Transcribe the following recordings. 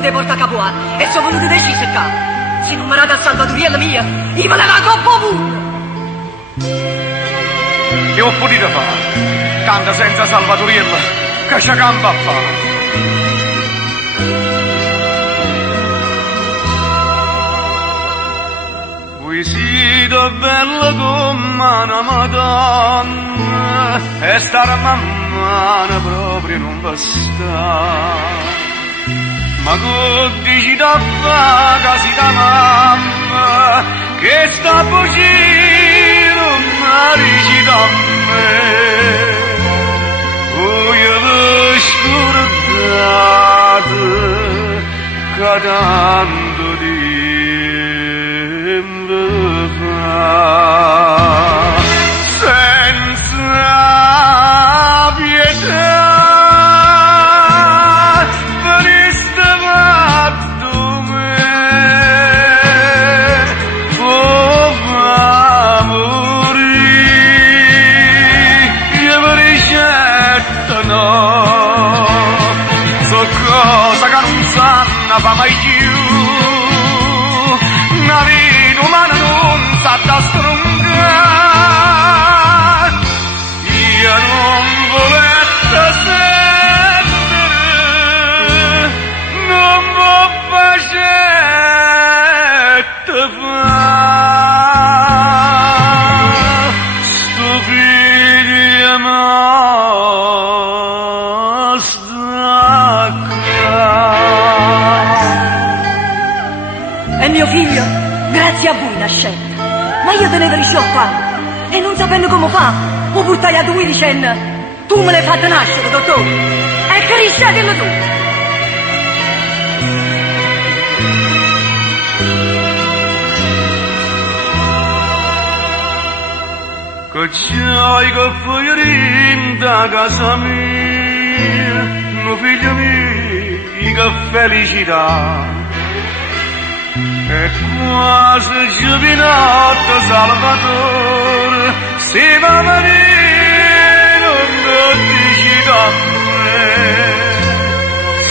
volute portare a capo e sono venute decise qua. Se non mi rada a salvatoriella mia, io me la coppa pure. Che ho potuto fare? Canta senza salvatoriella, che c'è campa a fare. Voi siete bella come una madonna e stare mamma proprio non basta. Ma che dici da casi da mamma che sta vicino ma dici da me. Oh, io l'ho scordato che tanto tempo fa senza pietà. Fa mai più una vita umana non sa da strungare. Io non volete sentire, non vo facete fare sto figlio è mio figlio, grazie a voi nascente. Ma io tenevo il qua e non sapendo come fa, lo buttai a due dicendo: tu me l'hai fatto nascere, dottore, e crescetelo tu. Che c'hai che fai da casa mia, mio figlio mio, che felicità. E quasi giovinotto Salvatore, si va a venire, non lo dici da me.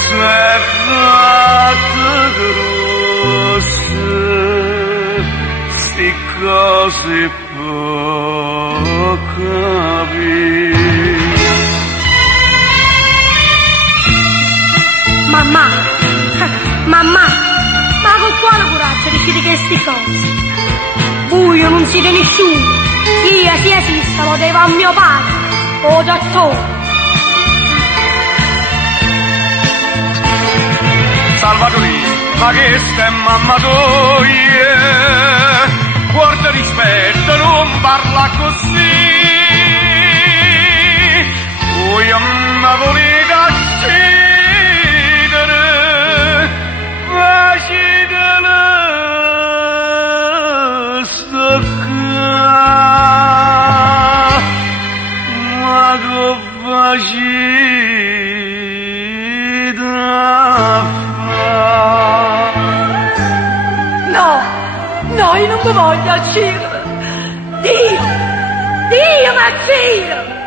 Serrate grosse, sti cose può capire. Mamma, mamma, ma con quale coraggio decidi che sti cose? Voi non siete nessuno, io se esisto lo devo a mio padre, o dottore. Salvatore, ma che stai mamma tua? Guarda rispetto, non parla così. Voi mi volete uccidere, facitela stoccare, ma che facite fare? No, no, io non mi voglio uccidere. Dio mi uccide!